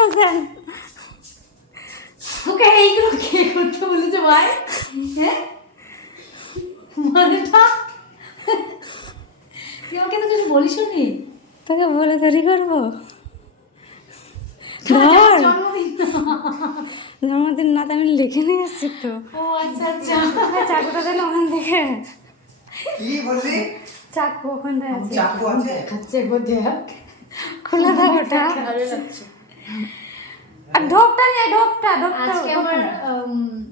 Congratulation তোকে এইগুলো কে করতে বলেছে ভাই? হ্যাঁ মানেটা? তুই আমাকে তো কিছু বলিস নি? তোকে বলে তৈরি করব। ধর। জন্মদিন না। জন্মদিন তো আমি লিখে নিয়ে এসছি তো। ও আচ্ছা আচ্ছা। আর চাকুটা দিলে ওখান থেকে। কি বললি? চাকু ওখানটা আছে। চাকু আছে? খাচ্ছে বোধে খোলা থাক ওটা আর ঢোকটা নেই ঢোকটা ঢোকটা আজকে আমার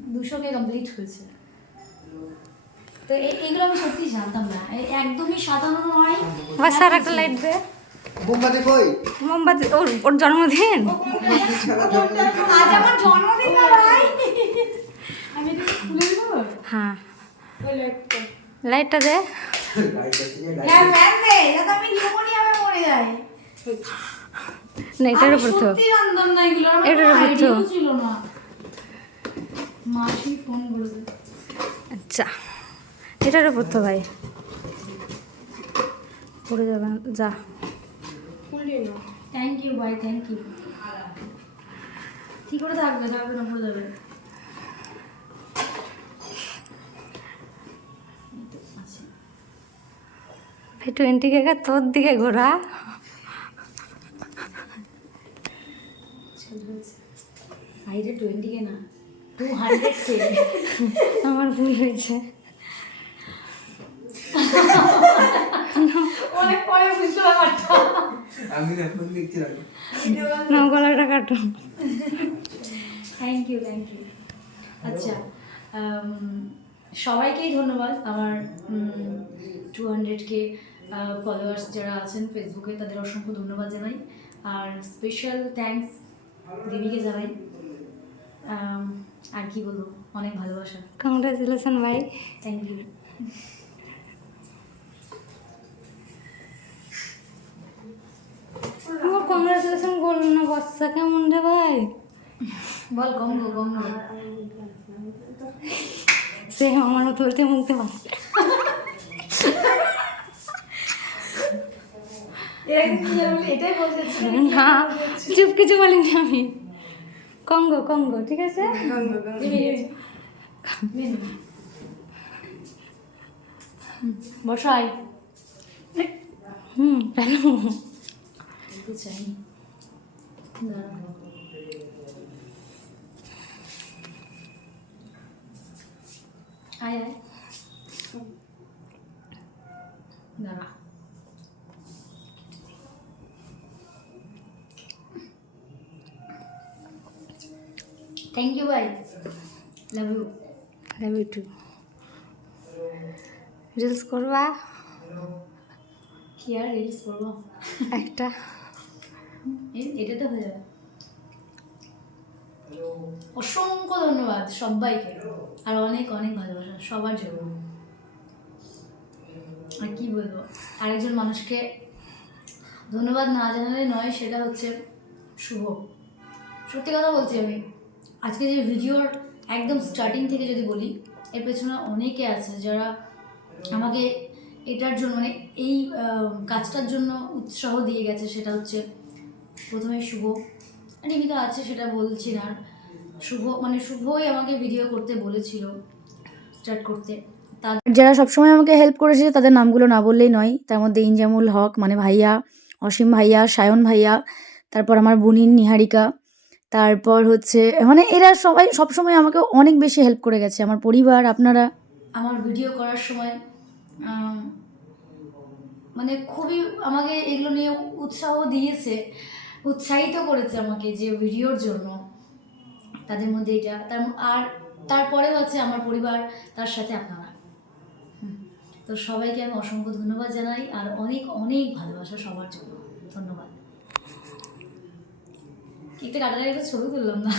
দুশো কে কমপ্লিট হয়েছে। তো এ- এগুলো আমি সত্যি জানতাম না। একদমই সাধারণ নয়। বাস আর একটা লাইট দে মোমবাতি কই? মোমবাতি ওর ওর জন্মদিন। আজ আমার জন্মদিন না ভাই। আমি এটা খুলে দেবো? হ্যাঁ। লাইটটা লাইটটা দে। হ্যাঁ ফ্যান দে। যাতে আমি নিউমোনিয়ামে মরে যাই। না এটার উপর তো। এটার উপর তো। আচ্ছা এটার উপর তো ভাই। পড়ে যাবে না, যা থ্যাংক ইউ ভাই থ্যাংক ইউ কি করে থাকবে? থাকবে না পড়ে যাবে। তোর দিকে ঘোরা? টোয়েন্টি কে না টু হান্ড্রেড কে আমার ভুল হয়েছে। অনেক পরে বুঝতে ব্যাপারটা আমি এখন দেখছি না। গলাটা কাটো। থ্যাংক ইউ থ্যাংক ইউ আচ্ছা সবাইকেই ধন্যবাদ আমার টু হান্ড্রেড কে ফলোয়ার্স যারা আছেন ফেসবুকে তাদের অসংখ্য ধন্যবাদ জানাই। আর স্পেশাল থ্যাঙ্কস দেবীকে জানাই। আর কি বলব? অনেক ভালোবাসা। কংগ্রেচুলেশন ভাই। থ্যাংক ইউ আমার কংগ্রেচুলেশন বলল না বাচ্চা কেমন রে ভাই? বল গঙ্গ গঙ্গ সে আমার মতো বলতে মুখতে পারছে এটাই বলতে না চুপ কিছু বলিনি আমি। কঙ্গো কঙ্গো ঠিক আছে? বসাই। হুম কেন। আয় আয়। থ্যাংক ইউ ভাই love you love you too reels করবা? কি আর রিলস করব? একটা। এ- এটাতে হয়ে যাবে। অসংখ্য ধন্যবাদ সবাইকে। আর অনেক অনেক ভালোবাসা সবার জন্য। আর কি বলব? আরেকজন মানুষকে ধন্যবাদ না জানালে নয় সেটা হচ্ছে শুভ। সত্যি কথা বলছি আমি। আজকে যে ভিডিওর একদম স্টার্টিং থেকে যদি বলি, এর পেছনে অনেকে আছে যারা আমাকে এটার জন্য মানে এই কাজটার জন্য উৎসাহ দিয়ে গেছে। সেটা হচ্ছে প্রথমে শুভ। তো আছে, সেটা বলছি না শুভ মানে শুভই আমাকে ভিডিও করতে বলেছিল স্টার্ট করতে। যারা সবসময় আমাকে হেল্প করেছে, তাদের নামগুলো না বললেই নয়। তার মধ্যে ইনজামুল হক মানে ভাইয়া, অসীম ভাইয়া, সায়ন ভাইয়া, তারপর আমার বুনিন, নিহারিকা। তারপর হচ্ছে মানে এরা সবাই সবসময় আমাকে অনেক বেশি হেল্প করে গেছে, আমার পরিবার, আপনারা? আমার ভিডিও করার সময় মানে খুবই আমাকে এগুলো নিয়ে উৎসাহ দিয়েছে, উৎসাহিত করেছে আমাকে যে ভিডিওর জন্য, তাদের মধ্যে এটা, তার আর তারপরে হচ্ছে আমার পরিবার, তার সাথে আপনারা। তো সবাইকে আমি অসংখ্য ধন্যবাদ জানাই, আর অনেক অনেক ভালোবাসা সবার জন্য। ধন্যবাদ। কেকটা কাটার একটা ছবি তুললাম না।